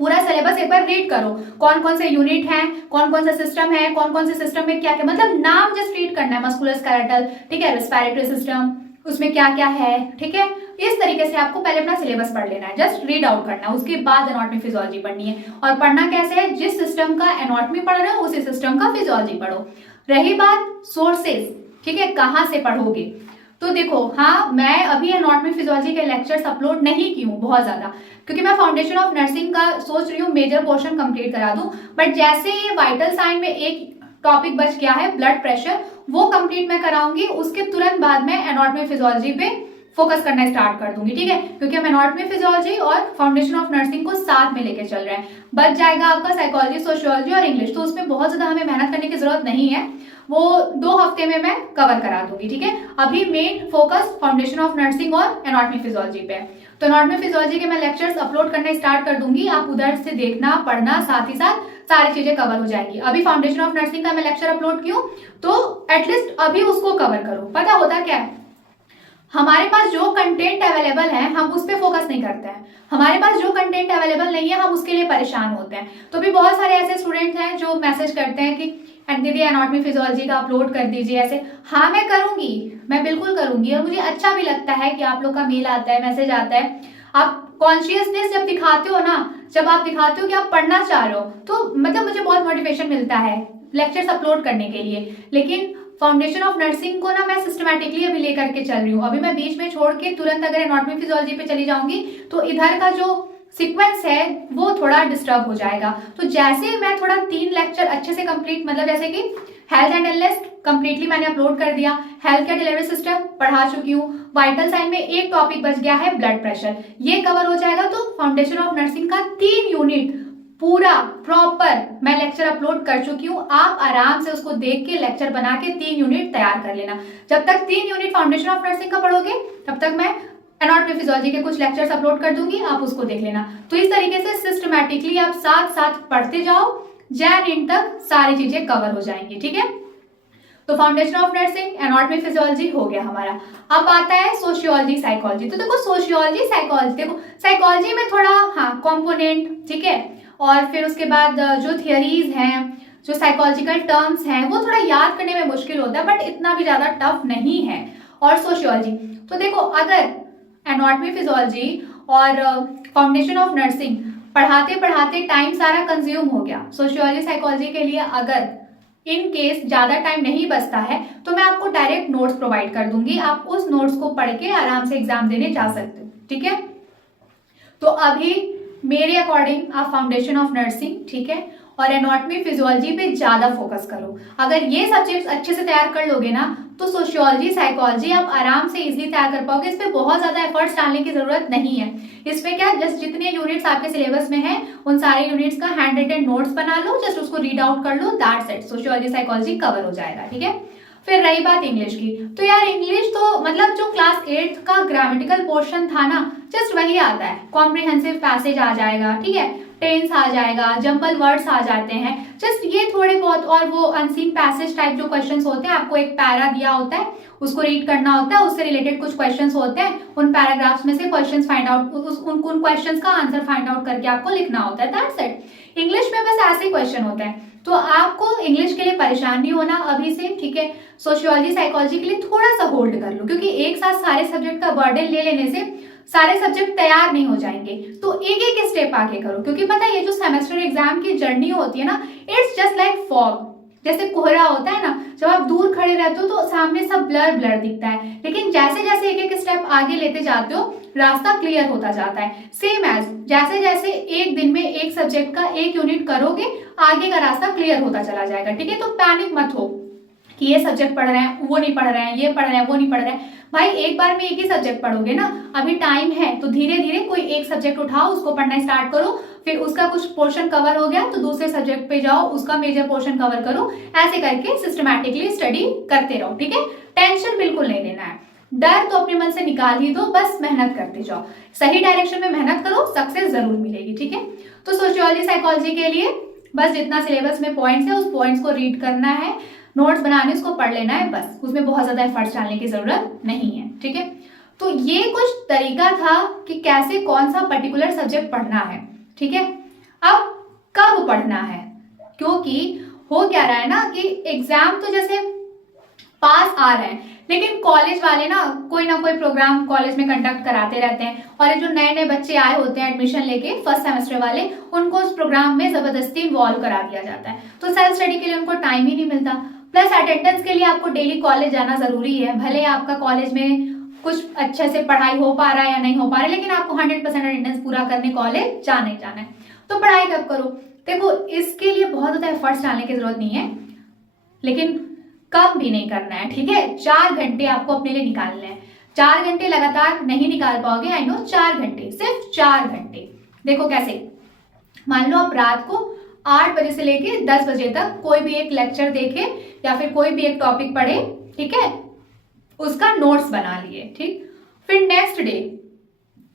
पूरा सिलेबस एक बार रीड करो, कौन कौन से यूनिट हैं, कौन कौन सा सिस्टम है, कौन कौन से सिस्टम में क्या क्या, मतलब नाम जस्ट रीड करना है, मस्कुलोस्केलेटल, ठीक है, रेस्पिरेटरी सिस्टम, उसमें क्या क्या है, ठीक है। इस तरीके से आपको पहले अपना सिलेबस पढ़ लेना है, जस्ट रीड आउट करना है, उसके बाद एनाटॉमी फिजियोलॉजी पढ़नी है। और पढ़ना कैसे है, जिस सिस्टम का एनाटॉमी पढ़ रहे हो उसी सिस्टम का फिजियोलॉजी पढ़ो। रही बात सोर्सेज, ठीक है, कहाँ से पढ़ोगे, तो देखो, हाँ मैं अभी एनाटॉमी फिजियोलॉजी के लेक्चर्स अपलोड नहीं की हूँ बहुत ज्यादा, क्योंकि मैं फाउंडेशन ऑफ नर्सिंग का सोच रही हूँ मेजर पोर्शन कंप्लीट करा दूं। बट जैसे ये वाइटल साइन में एक टॉपिक बच गया है, ब्लड प्रेशर, वो कंप्लीट मैं कराऊंगी, उसके तुरंत बाद में एनाटॉमी फिजियोलॉजी पे फोकस करना स्टार्ट कर दूंगी, ठीक है, क्योंकि हम एनाटॉमी फिजियोलॉजी और फाउंडेशन ऑफ नर्सिंग को साथ में लेके चल रहे हैं। बच जाएगा आपका साइकोलॉजी, सोशियोलॉजी और इंग्लिश, तो उसमें बहुत ज्यादा हमें मेहनत करने की जरूरत नहीं है, वो 2 हफ्ते में मैं कवर करा दूंगी, ठीक है। अभी main focus foundation of nursing और एनाटॉमी फिजियोलॉजी पे है। तो एनाटॉमी फिजियोलॉजी के मैं लेक्चर्स अपलोड करना स्टार्ट कर दूंगी, आप उधर से देखना, पढ़ना, साथ ही साथ सारी चीजें कवर हो जाएंगी। अभी फाउंडेशन ऑफ नर्सिंग का मैं लेक्चर अपलोड किया, तो एटलीस्ट अभी उसको कवर करो। पता होता क्या है, हमारे पास जो कंटेंट अवेलेबल है हम उस पर फोकस नहीं करते हैं, हमारे पास जो कंटेंट अवेलेबल नहीं है हम उसके लिए परेशान होते हैं। तो भी बहुत सारे ऐसे स्टूडेंट हैं जो मैसेज करते हैं कि दीदी एनाटॉमी फिजियोलॉजी का अपलोड कर दीजिए ऐसे। हाँ मैं करूंगी, मैं बिल्कुल करूंगी, और मुझे अच्छा भी लगता है कि आप लोग का मेल आता है, मैसेज आता है। आप कॉन्शियसनेस जब दिखाते हो ना, जब आप दिखाते हो कि आप पढ़ना चाह रहे हो, तो मतलब मुझे बहुत मोटिवेशन मिलता है लेक्चर्स अपलोड करने के लिए। लेकिन फाउंडेशन ऑफ नर्सिंग को ना मैं सिस्टमैटिकली अभी लेकर के चल रही हूँ। अभी मैं बीच में छोड़ के तुरंत अगर एनाटॉमी फिजियोलॉजी पे चली जाऊंगी तो इधर का जो सीक्वेंस है वो थोड़ा डिस्टर्ब हो जाएगा। तो जैसे मैं थोड़ा 3 लेक्चर अच्छे से कंप्लीट, मतलब जैसे कि हेल्थ एंड वेलनेस कंप्लीटली मैंने अपलोड कर दिया, हेल्थ केयर डिलीवरी सिस्टम पढ़ा चुकी हूँ, वाइटल साइन में एक टॉपिक बच गया है ब्लड प्रेशर, ये कवर हो जाएगा। तो फाउंडेशन ऑफ नर्सिंग का 3 यूनिट पूरा प्रॉपर मैं लेक्चर अपलोड कर चुकी हूँ। आप आराम से उसको देख के लेक्चर बना के 3 यूनिट तैयार कर लेना। जब तक 3 यूनिट फाउंडेशन ऑफ नर्सिंग का पढ़ोगे तब तक मैं एनाटॉमी फिजियोलॉजी के कुछ लेक्चर्स अपलोड कर दूंगी, आप उसको देख लेना। तो इस तरीके से सिस्टमैटिकली आप साथ साथ पढ़ते जाओ, जैन इन तक सारी चीजें कवर हो जाएंगी, ठीक है। तो foundation of nursing, anatomy physiology हो गया हमारा। अब आता है सोशियोलॉजी साइकोलॉजी। तो देखो सोशियोलॉजी साइकोलॉजी, देखो साइकोलॉजी में थोड़ा हाँ कॉम्पोनेंट, ठीक है, और फिर उसके बाद जो थियरीज हैं, जो साइकोलॉजिकल टर्म्स हैं, वो थोड़ा याद करने में मुश्किल होता है, बट इतना भी ज्यादा टफ नहीं है। और सोशियोलॉजी, तो देखो अगर एनाटॉमी फिजियोलॉजी और फाउंडेशन ऑफ नर्सिंग पढ़ाते पढ़ाते टाइम सारा कंज्यूम हो गया, सोशियोलॉजी साइकोलॉजी के लिए अगर इन केस ज्यादा टाइम नहीं बचता है तो मैं आपको डायरेक्ट नोट्स प्रोवाइड कर दूंगी, आप उस नोट्स को पढ़ के आराम से एग्जाम देने जा सकते हो, ठीक है। तो अभी मेरे अकॉर्डिंग आप फाउंडेशन ऑफ नर्सिंग, ठीक है, और एनाटॉमी फिजियोलॉजी पे ज्यादा फोकस करो। अगर ये सब्जेक्ट्स अच्छे से तैयार कर लोगे ना तो सोशियोलॉजी साइकोलॉजी आप आराम से इजीली तैयार कर पाओगे। इस पे बहुत ज्यादा एफर्ट्स डालने की जरूरत नहीं है। इस पे क्या, जस्ट जितने यूनिट्स आपके सिलेबस में है उन सारे यूनिट्स का हैंड रिटन नोट्स बना लो, जस्ट उसको रीड आउट कर लो, that's it, sociology psychology cover हो जाएगा। ठीक है, फिर रही बात इंग्लिश की, तो यार इंग्लिश तो मतलब जो क्लास 8 का ग्रामेटिकल पोर्शन था ना, जस्ट वही आता है। कॉम्प्रिहेंसिव पैसेज आ जाएगा, ठीक है, टेंस आ जाएगा, जंबल वर्ड्स आ जाते हैं, जस्ट ये थोड़े बहुत, और वो अनसीन पैसेज टाइप जो क्वेश्चंस होते हैं, आपको एक पैरा दिया होता है, उसको रीड करना होता है, उससे रिलेटेड कुछ क्वेश्चंस होते हैं, उन पैराग्राफ्स में से क्वेश्चंस फाइंड आउट, उन क्वेश्चंस का आंसर फाइंड आउट करके आपको लिखना होता है, दैट्स इट। इंग्लिश में बस ऐसे क्वेश्चन होता है, तो आपको इंग्लिश के लिए परेशान नहीं होना अभी से, ठीक है। सोशियोलॉजी साइकोलॉजी के लिए थोड़ा सा होल्ड कर लो, क्योंकि एक साथ सारे सब्जेक्ट का बर्डन ले लेने से सारे सब्जेक्ट तैयार नहीं हो जाएंगे, तो एक एक स्टेप आगे करो। क्योंकि पता है ये जो सेमेस्टर एग्जाम की जर्नी होती है ना, इट्स जस्ट लाइक फॉग, जैसे कोहरा होता है ना, जब आप दूर खड़े रहते हो तो सामने सब ब्लर ब्लर दिखता है, लेकिन जैसे जैसे एक एक स्टेप आगे लेते जाते हो रास्ता क्लियर होता जाता है। सेम एज जैसे जैसे एक दिन में एक सब्जेक्ट का एक यूनिट करोगे, आगे का रास्ता क्लियर होता चला जाएगा, ठीक है। तो पैनिक मत हो कि ये सब्जेक्ट पढ़ रहे हैं, वो नहीं पढ़ रहे हैं, ये पढ़ रहे हैं, वो नहीं पढ़ रहे हैं। भाई एक बार में एक ही सब्जेक्ट पढ़ोगे ना, अभी टाइम है, तो धीरे धीरे कोई एक सब्जेक्ट उठाओ, उसको पढ़ना स्टार्ट करो, फिर उसका कुछ पोर्शन कवर हो गया तो दूसरे सब्जेक्ट पे जाओ, उसका मेजर पोर्शन कवर करो, ऐसे करके सिस्टमैटिकली स्टडी करते रहो, ठीक है। टेंशन बिल्कुल नहीं लेना है, डर तो अपने मन से निकाल ही दो, बस मेहनत करते जाओ, सही डायरेक्शन में मेहनत करो, सक्सेस जरूर मिलेगी, ठीक है। तो सोशियोलॉजी साइकोलॉजी के लिए बस जितना सिलेबस में पॉइंट्स है उस पॉइंट्स को रीड करना है, नोट्स बनाने उसको पढ़ लेना है, बस उसमें बहुत ज्यादा एफर्ट्स डालने की जरूरत नहीं है, ठीक है। तो ये कुछ तरीका था कि कैसे कौन सा पर्टिकुलर सब्जेक्ट पढ़ना है, ठीक है। अब कब पढ़ना है, क्योंकि हो क्या रहा है ना कि एग्जाम तो जैसे पास आ रहे हैं, लेकिन कॉलेज वाले ना कोई प्रोग्राम कॉलेज में कंडक्ट कराते रहते हैं, और जो नए नए बच्चे आए होते हैं एडमिशन लेके फर्स्ट सेमेस्टर वाले, उनको उस प्रोग्राम में जबरदस्ती इन्वॉल्व करा दिया जाता है, तो सेल्फ स्टडी के लिए उनको टाइम ही नहीं मिलता। प्लस अटेंडेंस के लिए आपको डेली कॉलेज जाना जरूरी है, भले आपका कॉलेज में कुछ अच्छे से पढ़ाई हो पा रहा है या नहीं हो पा रहा है, लेकिन आपको 100% अटेंडेंस पूरा करने कॉलेज जाना ही जाना है, तो पढ़ाई कब करो। देखो इसके लिए बहुत ज्यादा एफर्ट्स डालने की जरूरत नहीं है, लेकिन कम भी नहीं करना है, ठीक है। 4 घंटे आपको अपने लिए निकालने हैं, 4 घंटे लगातार नहीं निकाल पाओगे, आई नो, 4 घंटे, सिर्फ 4 घंटे। देखो कैसे, मान लो आप रात को 8 बजे से लेके 10 बजे तक कोई भी एक लेक्चर देखे या फिर कोई भी एक टॉपिक पढ़े, ठीक है, उसका नोट्स बना लिए, ठीक। फिर नेक्स्ट डे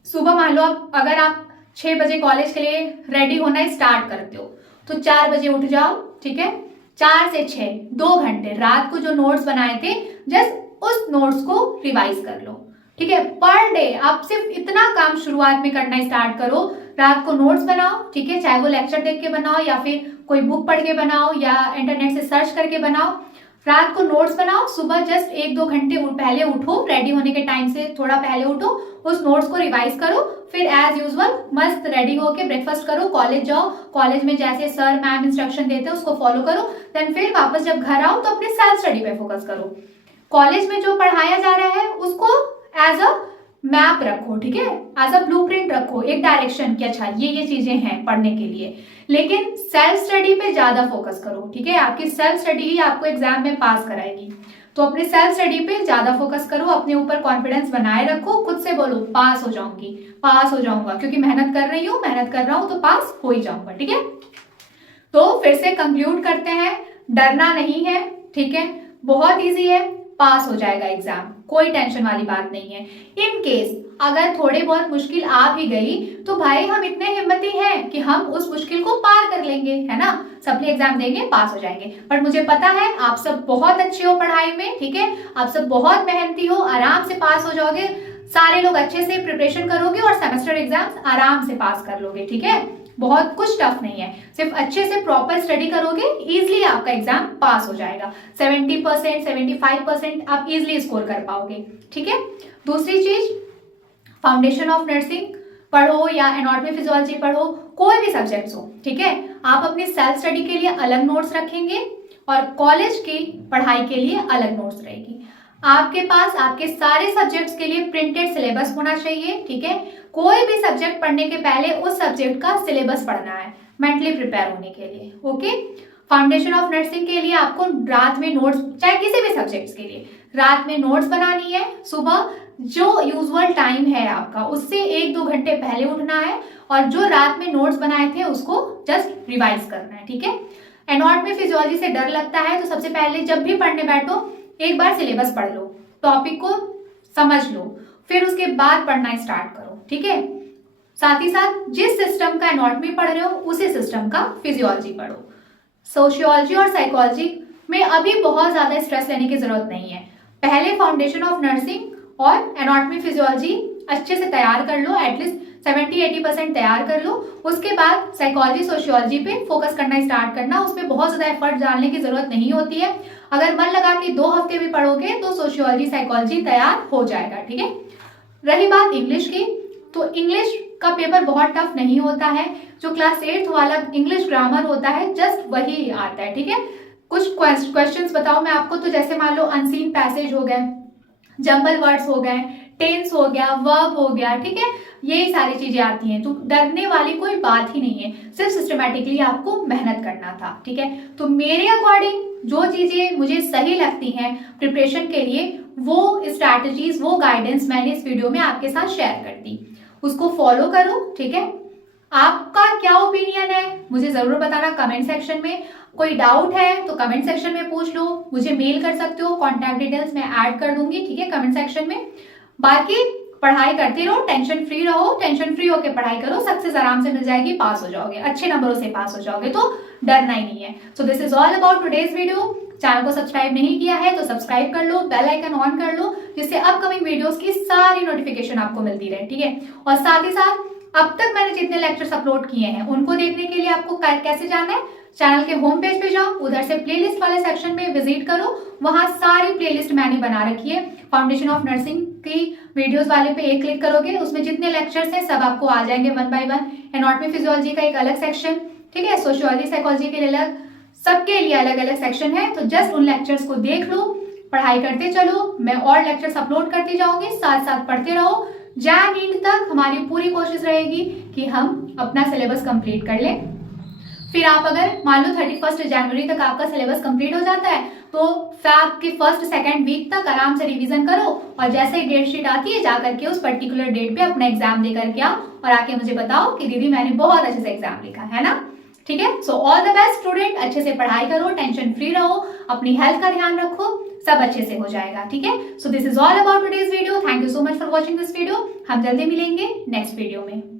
सुबह मान लो अगर आप 6 बजे कॉलेज के लिए रेडी होना स्टार्ट करते हो, तो 4 बजे उठ जाओ, ठीक है, 4 से 6 2 घंटे रात को जो नोट्स बनाए थे जस्ट उस नोट्स को रिवाइज कर लो, ठीक है। पर डे आप सिर्फ इतना काम शुरुआत में करना स्टार्ट करो, रात को नोट्स बनाओ, ठीक है, चाहे वो लेक्चर देख के बनाओ या फिर कोई बुक पढ़ के बनाओ या इंटरनेट से सर्च करके बनाओ, रात को नोट्स बनाओ, सुबह जस्ट 1-2 घंटे पहले उठो, रेडी होने के टाइम से थोड़ा पहले उठो, उस नोट्स को रिवाइज करो, फिर एज यूजुअल मस्त रेडी होके ब्रेकफास्ट करो, कॉलेज जाओ, कॉलेज में जैसे सर मैम इंस्ट्रक्शन देते हैं उसको फॉलो करो, देन फिर वापस जब घर आओ तो अपने सेल्फ स्टडी पे फोकस करो। कॉलेज में जो पढ़ाया जा रहा है उसको एज अ मैप रखो, ठीक है, एज अ ब्लूप्रिंट रखो, एक डायरेक्शन कि अच्छा ये चीजें हैं पढ़ने के लिए, लेकिन सेल्फ स्टडी पे ज्यादा फोकस करो, ठीक है। आपकी सेल्फ स्टडी ही आपको एग्जाम में पास कराएगी, तो अपने सेल्फ स्टडी पे ज्यादा फोकस करो, अपने ऊपर कॉन्फिडेंस बनाए रखो, खुद से बोलो पास हो जाऊंगी, पास हो जाऊंगा, क्योंकि मेहनत कर रही हूँ, मेहनत कर रहा हूं तो पास हो ही जाऊंगा, ठीक है। तो फिर से कंक्लूड करते हैं, डरना नहीं है, ठीक है, बहुत इजी है, पास हो जाएगा एग्जाम, कोई टेंशन वाली बात नहीं है। इन केस अगर थोड़ी बहुत मुश्किल आ भी गई तो भाई हम इतने हिम्मती हैं कि हम उस मुश्किल को पार कर लेंगे, है ना, सप्ली एग्जाम देंगे, पास हो जाएंगे। पर मुझे पता है आप सब बहुत अच्छे हो पढ़ाई में, ठीक है, आप सब बहुत मेहनती हो, आराम से पास हो जाओगे, सारे लोग अच्छे से प्रिपरेशन करोगे और सेमेस्टर एग्जाम्स आराम से पास कर लोगे, ठीक है। बहुत कुछ टफ नहीं है, सिर्फ अच्छे से प्रॉपर स्टडी करोगे, इजीली आपका एग्जाम पास हो जाएगा, 70% 75% आप इजीली स्कोर कर पाओगे, ठीक है। दूसरी चीज, फाउंडेशन ऑफ नर्सिंग पढ़ो या एनाटॉमी फिजियोलॉजी पढ़ो, कोई भी सब्जेक्ट्स हो, ठीक है, आप अपनी सेल्फ स्टडी के लिए अलग नोट्स रखेंगे और कॉलेज की पढ़ाई के लिए अलग नोट्स रहेगी। आपके पास आपके सारे सब्जेक्ट्स के लिए प्रिंटेड सिलेबस होना चाहिए, ठीक है। कोई भी सब्जेक्ट पढ़ने के पहले उस सब्जेक्ट का सिलेबस पढ़ना है, मेंटली प्रिपेयर होने के लिए। ओके, फाउंडेशन ऑफ नर्सिंग के लिए आपको रात में नोट्स, चाहे किसी भी सब्जेक्ट्स के लिए रात में नोट्स बनानी है। सुबह जो यूजुअल टाइम है आपका उससे 1-2 घंटे पहले उठना है और जो रात में नोट्स बनाए थे उसको जस्ट रिवाइज करना है, ठीक है। एनाटॉमी फिजियोलॉजी से डर लगता है तो सबसे पहले जब भी पढ़ने बैठो एक बार सिलेबस पढ़ लो, टॉपिक को समझ लो, फिर उसके बाद पढ़ना स्टार्ट करो, ठीक है। साथ ही साथ जिस सिस्टम का एनाटॉमी पढ़ रहे हो उसी सिस्टम का फिजियोलॉजी पढ़ो। सोशियोलॉजी और साइकोलॉजी में अभी बहुत ज्यादा स्ट्रेस लेने की जरूरत नहीं है। पहले फाउंडेशन ऑफ नर्सिंग और एनाटॉमी फिजियोलॉजी अच्छे से तैयार कर लो, एटलीस्ट 70-80% तैयार कर लो। उसके बाद साइकोलॉजी सोशियोलॉजी पे फोकस करना स्टार्ट करना, उसमें बहुत ज्यादा एफर्ट डालने की जरूरत नहीं होती है। अगर मन लगा कि 2 हफ्ते भी पढ़ोगे तो सोशियोलॉजी साइकोलॉजी तैयार हो जाएगा, ठीक है। रही बात इंग्लिश की, तो इंग्लिश का पेपर बहुत टफ नहीं होता है। जो क्लास 8th वाला इंग्लिश ग्रामर होता है जस्ट वही आता है, ठीक है। कुछ क्वेश्चंस बताओ मैं आपको, तो जैसे मान लो अनसीन पैसेज हो गए, जंबल वर्ड्स हो गए, टेंस हो गया, वर्ब हो गया, ठीक है, यही सारी चीजें आती हैं। तो डरने वाली कोई बात ही नहीं है, सिर्फ सिस्टमेटिकली आपको मेहनत करना था, ठीक है। तो मेरे अकॉर्डिंग जो चीजें मुझे सही लगती हैं प्रिपरेशन के लिए, वो स्ट्रैटेजीज, वो गाइडेंस मैंने इस वीडियो में आपके साथ शेयर कर दी, उसको फॉलो करो, ठीक है। आपका क्या ओपिनियन है मुझे जरूर बताना कमेंट सेक्शन में। कोई डाउट है तो कमेंट सेक्शन में पूछ लो, मुझे मेल कर सकते हो, कॉन्टैक्ट डिटेल्स मैं ऐड कर दूंगी, ठीक है, कमेंट सेक्शन में। बाकी पढ़ाई करते रहो, टेंशन फ्री रहो, टेंशन फ्री होकर पढ़ाई करो, सक्सेस आराम से मिल जाएगी, पास हो जाओगे, अच्छे नंबरों से पास हो जाओगे, तो डरना ही नहीं है। सो this is all about today's video. Channel को सब्सक्राइब नहीं किया है तो सब्सक्राइब कर लो, बेल आइकन ऑन कर लो, जिससे अपकमिंग वीडियोस की सारी नोटिफिकेशन आपको मिलती रहे, ठीक है। और साथ ही साथ अब तक मैंने जितने लेक्चर्स अपलोड किए हैं उनको देखने के लिए आपको कैसे जाना है, चैनल के होम पेज पे जाओ, उधर से प्लेलिस्ट वाले सेक्शन में विजिट करो, वहां सारी प्लेलिस्ट मैंने बना रखी है। फाउंडेशन ऑफ नर्सिंग की वीडियोस वाले पे एक क्लिक करोगे, उसमें जितने लेक्चर्स हैं सब आपको आ जाएंगे 1 by 1। एनाटॉमी फिजियोलॉजी का एक अलग सेक्शन, ठीक है, सोशियोलॉजी साइकोलॉजी के लिए अलग, सबके लिए अलग अलग सेक्शन है। तो जस्ट उन लेक्चर्स को देख लो, पढ़ाई करते चलो, मैं और लेक्चर्स अपलोड करती जाऊंगी, साथ साथ पढ़ते रहो। जैन एंड तक हमारी पूरी कोशिश रहेगी कि हम अपना सिलेबस कंप्लीट कर लें। फिर आप अगर मान लो 31 जनवरी तक आपका सिलेबस कंप्लीट हो जाता है तो फैब के 1st-2nd वीक तक आराम से रिवीजन करो, और जैसे ही डेट शीट आती है जाकर के उस पर्टिकुलर डेट पे अपना एग्जाम दे करके आओ और आके मुझे बताओ कि दीदी मैंने बहुत अच्छे से एग्जाम लिखा है ना, ठीक है। So all the best student, अच्छे से पढ़ाई करो, टेंशन फ्री रहो, अपनी हेल्थ का ध्यान रखो, सब अच्छे से हो जाएगा, ठीक है। सो this is all about today's video. Thank you so much for watching this video. हम जल्दी मिलेंगे नेक्स्ट वीडियो में।